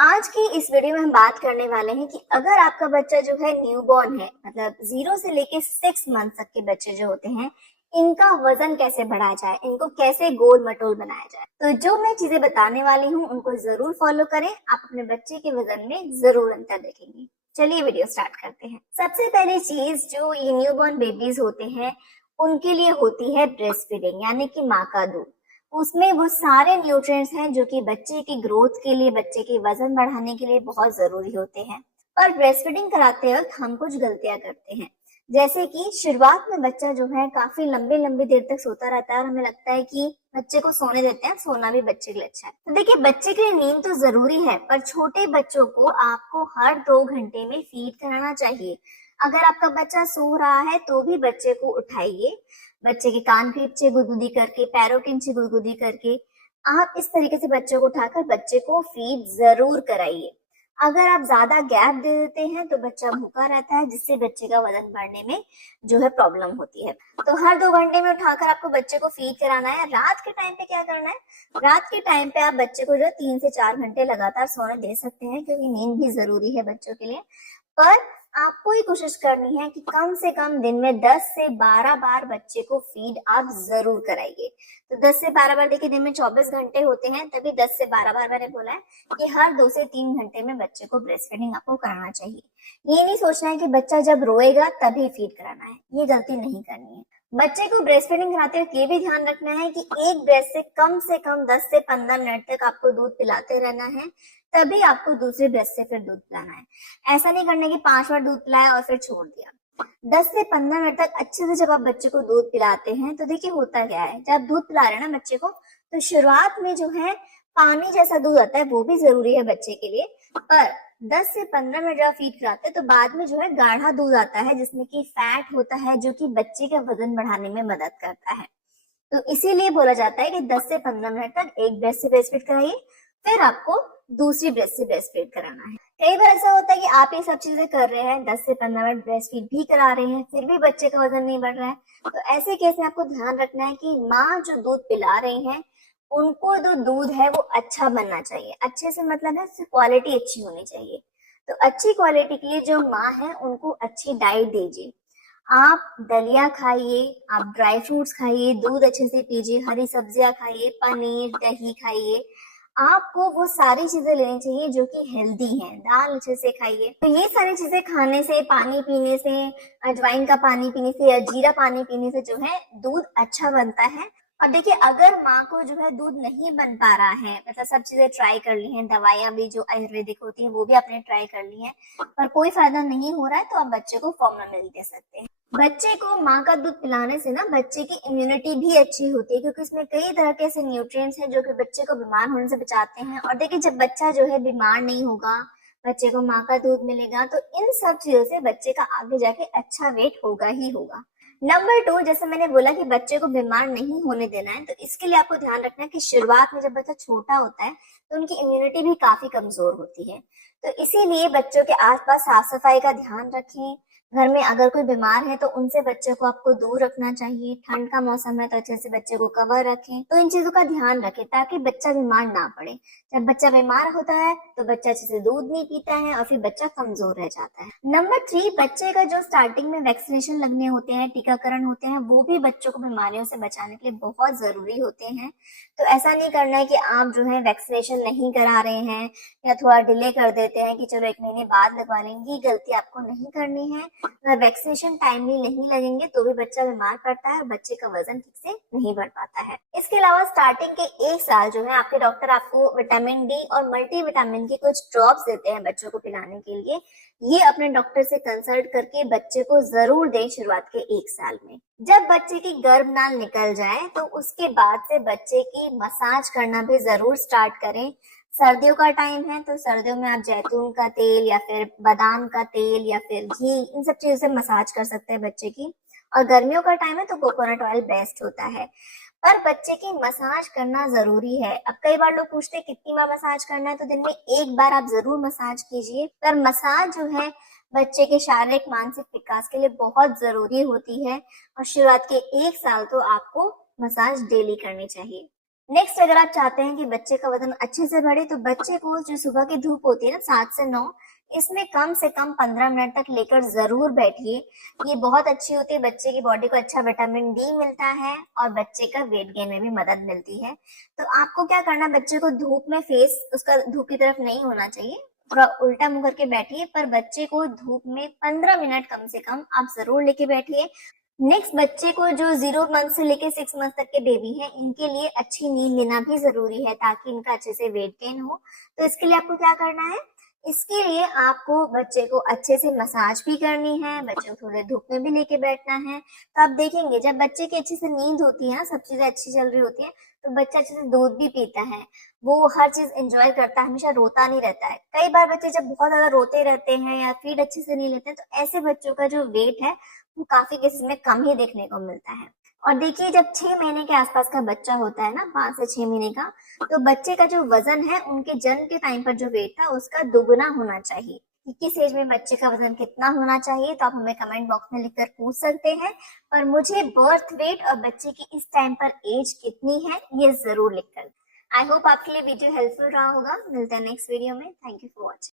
आज की इस वीडियो में हम बात करने वाले हैं कि अगर आपका बच्चा जो है न्यूबॉर्न है, मतलब 0 से लेके 6 मंथ तक के बच्चे जो होते हैं, इनका वजन कैसे बढ़ाया जाए, इनको कैसे गोल मटोल बनाया जाए। तो जो मैं चीजें बताने वाली हूँ उनको जरूर फॉलो करें, आप अपने बच्चे के वजन में जरूर अंतर देखेंगे। चलिए वीडियो स्टार्ट करते हैं। सबसे पहली चीज जो ये न्यूबॉर्न बेबीज होते हैं उनके लिए होती है ब्रेस्ट फीडिंग, यानी कि माँ का दूध। उसमें वो सारे न्यूट्रिएंट्स हैं जो कि बच्चे की ग्रोथ के लिए, बच्चे के वजन बढ़ाने के लिए बहुत जरूरी होते हैं। पर ब्रेस्ट फीडिंग कराते वक्त हम कुछ गलतियां करते हैं, जैसे कि शुरुआत में बच्चा जो है काफी लंबी लंबी देर तक सोता रहता है और हमें लगता है कि बच्चे को सोने देते हैं, सोना भी बच्चे के लिए अच्छा है। तो देखिए, बच्चे के लिए नींद तो जरूरी है, पर छोटे बच्चों को आपको हर 2 घंटे में फीड कराना चाहिए। अगर आपका बच्चा सो रहा है तो भी बच्चे को उठाइए, बच्चे के कान के नीचे गुदगुदी करके, पैरों के नीचे गुदगुदी करके आप इस तरीके से बच्चों को उठाकर बच्चे को फीड जरूर कराइए। अगर आप ज्यादा गैप दे देते हैं तो बच्चा भूखा रहता है, जिससे बच्चे का वजन बढ़ने में जो है प्रॉब्लम होती है। तो हर 2 घंटे में उठाकर आपको बच्चे को फीड कराना है। रात के टाइम पे क्या करना है, रात के टाइम पे आप बच्चे को जो 3 से 4 घंटे लगातार सोने दे सकते हैं, क्योंकि नींद भी जरूरी है बच्चों के लिए। पर आपको ही कोशिश करनी है कि कम से कम दिन में 10 से 12 बार बच्चे को फीड आप जरूर कराइए। तो 10 से 12 बार, देखिए दिन में 24 घंटे होते हैं, तभी 10 से 12 बार मैंने बोला है कि हर 2 से 3 घंटे में बच्चे को ब्रेस्ट फीडिंग आपको कराना चाहिए। ये नहीं सोचना है कि बच्चा जब रोएगा तभी फीड कराना है, ये गलती नहीं करनी है। बच्चे को ब्रेस्ट फीडिंग कराते वक्त ये भी ध्यान रखना है कि एक ब्रेस्ट से कम 10 से 15 मिनट तक आपको दूध पिलाते रहना है, तभी आपको दूसरे ब्रेस्ट से फिर दूध पिलाना है। ऐसा नहीं करना कि 5 बार दूध पिलाया और फिर छोड़ दिया। 10 से 15 मिनट तक अच्छे से जब आप बच्चे को दूध पिलाते हैं तो देखिए होता क्या है, जब दूध पिला रहे हैं ना बच्चे को, तो शुरुआत में जो है पानी जैसा दूध आता है, वो भी जरूरी है बच्चे के लिए। पर 10 से 15 मिनट जब फीड कराते हैं तो बाद में जो है गाढ़ा दूध आता है, जिसमें कि फैट होता है, जो कि बच्चे का वजन बढ़ाने में मदद करता है। तो इसीलिए बोला जाता है कि 10 से 15 मिनट तक एक ब्रेस्ट से ब्रेस्ट फीड कराइए, फिर आपको दूसरी ब्रेस्ट से ब्रेस्ट फीड कराना है। कई बार ऐसा होता है कि आप ये सब चीजें कर रहे हैं, 10 से 15 मिनट ब्रेस्ट फीड भी करा रहे हैं, फिर भी बच्चे का वजन नहीं बढ़ रहा है। तो ऐसे केस में आपको ध्यान रखना है कि माँ जो दूध पिला रही है, उनको जो दूध है वो अच्छा बनना चाहिए। अच्छे से मतलब है क्वालिटी अच्छी होनी चाहिए। तो अच्छी क्वालिटी के लिए जो माँ है उनको अच्छी डाइट दीजिए। आप दलिया खाइए, आप ड्राई फ्रूट्स खाइए, दूध अच्छे से पीजिए, हरी सब्जियां खाइए, पनीर दही खाइए। आपको वो सारी चीजें लेनी चाहिए जो कि हेल्दी हैं। दाल अच्छे से खाइए। तो ये सारी चीजें खाने से, पानी पीने से, अजवाइन का पानी पीने से या जीरा पानी पीने से जो है दूध अच्छा बनता है। और देखिए, अगर माँ को जो है दूध नहीं बन पा रहा है, मतलब सब चीजें ट्राई कर ली हैं, दवाइयां भी जो आयुर्वेदिक होती है वो भी आपने ट्राई कर ली है, पर कोई फायदा नहीं हो रहा है, तो आप बच्चे को फॉर्मूला मिल्क दे सकते हैं। बच्चे को माँ का दूध पिलाने से ना बच्चे की इम्यूनिटी भी अच्छी होती है, क्योंकि इसमें कई तरह के ऐसे न्यूट्रिएंट्स हैं जो कि बच्चे को बीमार होने से बचाते हैं। और देखिए, जब बच्चा जो है बीमार नहीं होगा, बच्चे को माँ का दूध मिलेगा, तो इन सब चीजों से बच्चे का आगे जाके अच्छा वेट होगा ही होगा। नंबर 2, जैसे मैंने बोला कि बच्चे को बीमार नहीं होने देना है, तो इसके लिए आपको ध्यान रखना है कि शुरुआत में जब बच्चा छोटा होता है तो उनकी इम्यूनिटी भी काफी कमजोर होती है। तो इसीलिए बच्चों के आसपास साफ सफाई का ध्यान रखें। घर में अगर कोई बीमार है तो उनसे बच्चे को आपको दूर रखना चाहिए। ठंड का मौसम है तो अच्छे से बच्चे को कवर रखें। तो इन चीजों का ध्यान रखें ताकि बच्चा बीमार ना पड़े। जब बच्चा बीमार होता है तो बच्चा अच्छे से दूध नहीं पीता है और फिर बच्चा कमजोर रह जाता है। नंबर 3, बच्चे का जो स्टार्टिंग में वैक्सीनेशन लगने होते हैं, टीकाकरण होते हैं, वो भी बच्चों को बीमारियों से बचाने के लिए बहुत जरूरी होते हैं। तो ऐसा नहीं करना है कि आप जो है वैक्सीनेशन नहीं करा रहे हैं या थोड़ा डिले कर देते हैं कि चलो 1 महीने बाद लगवा लेंगे। ये गलती आपको नहीं करनी है। अगर वैक्सीनेशन टाइमली नहीं लगेंगे तो भी बच्चा बीमार पड़ता है और बच्चे का वजन ठीक से नहीं बढ़ पाता है। इसके अलावा स्टार्टिंग के 1 साल जो है आपके डॉक्टर आपको विटामिन डी और मल्टीविटामिन की कुछ ड्रॉप्स देते हैं बच्चों को पिलाने के लिए। ये अपने डॉक्टर से कंसल्ट करके बच्चे को जरूर दें शुरुआत के 1 साल में। जब बच्चे की गर्भनाल निकल जाए तो उसके बाद से बच्चे की मसाज करना भी जरूर स्टार्ट करें। सर्दियों का टाइम है तो सर्दियों में आप जैतून का तेल या फिर बादाम का तेल या फिर घी, इन सब चीजों से मसाज कर सकते हैं बच्चे की। और गर्मियों का टाइम है तो कोकोनट ऑयल बेस्ट होता है। पर बच्चे की मसाज करना जरूरी है। अब कई बार लोग पूछते हैं कितनी बार मसाज करना है, तो दिन में 1 बार आप जरूर मसाज कीजिए। पर मसाज जो है बच्चे के शारीरिक मानसिक विकास के लिए बहुत जरूरी होती है और शुरुआत के 1 साल तो आपको मसाज डेली करनी चाहिए। नेक्स्ट अगर आप चाहते हैं कि बच्चे का वजन अच्छे से बढ़े तो बच्चे को जो सुबह की धूप होती है ना 7 से 9, इसमें कम से कम 15 मिनट तक लेकर जरूर बैठिए। ये बहुत अच्छी होती है, बच्चे की बॉडी को अच्छा विटामिन डी मिलता है और बच्चे का वेट गेन में भी मदद मिलती है। तो आपको क्या करना, बच्चे को धूप में फेस उसका धूप की तरफ नहीं होना चाहिए, थोड़ा उल्टा मुंह करके बैठिए, पर बच्चे को धूप में 15 मिनट कम से कम आप जरूर लेके बैठिए। नेक्स्ट, बच्चे को जो 0 मंथ से लेके 6 मंथ तक के बेबी है, इनके लिए अच्छी नींद लेना भी जरूरी है ताकि इनका अच्छे से वेट गेन हो। तो इसके लिए आपको क्या करना है, इसके लिए आपको बच्चे को अच्छे से मसाज भी करनी है, बच्चे को थोड़े धूप में भी लेके बैठना है। तो आप देखेंगे जब बच्चे की अच्छे से नींद होती है ना, सब चीजें अच्छी चल रही होती है, तो बच्चा अच्छे से दूध भी पीता है, वो हर चीज एंजॉय करता है, हमेशा रोता नहीं रहता है। कई बार बच्चे जब बहुत ज्यादा रोते रहते हैं या फीड अच्छे से नहीं लेते हैं, तो ऐसे बच्चों का जो वेट है वो काफी केसेस में कम ही देखने को मिलता है। और देखिए जब 6 महीने के आसपास का बच्चा होता है ना, 5 से 6 महीने का, तो बच्चे का जो वजन है उनके जन्म के टाइम पर जो वेट था उसका दुगुना होना चाहिए। कि किस एज में बच्चे का वजन कितना होना चाहिए, तो आप हमें कमेंट बॉक्स में लिखकर पूछ सकते हैं। और मुझे बर्थ वेट और बच्चे की इस टाइम पर एज कितनी है ये जरूर लिखकर। आई होप आपके लिए वीडियो हेल्पफुल रहा होगा। मिलते हैं नेक्स्ट वीडियो में। Thank you for watching.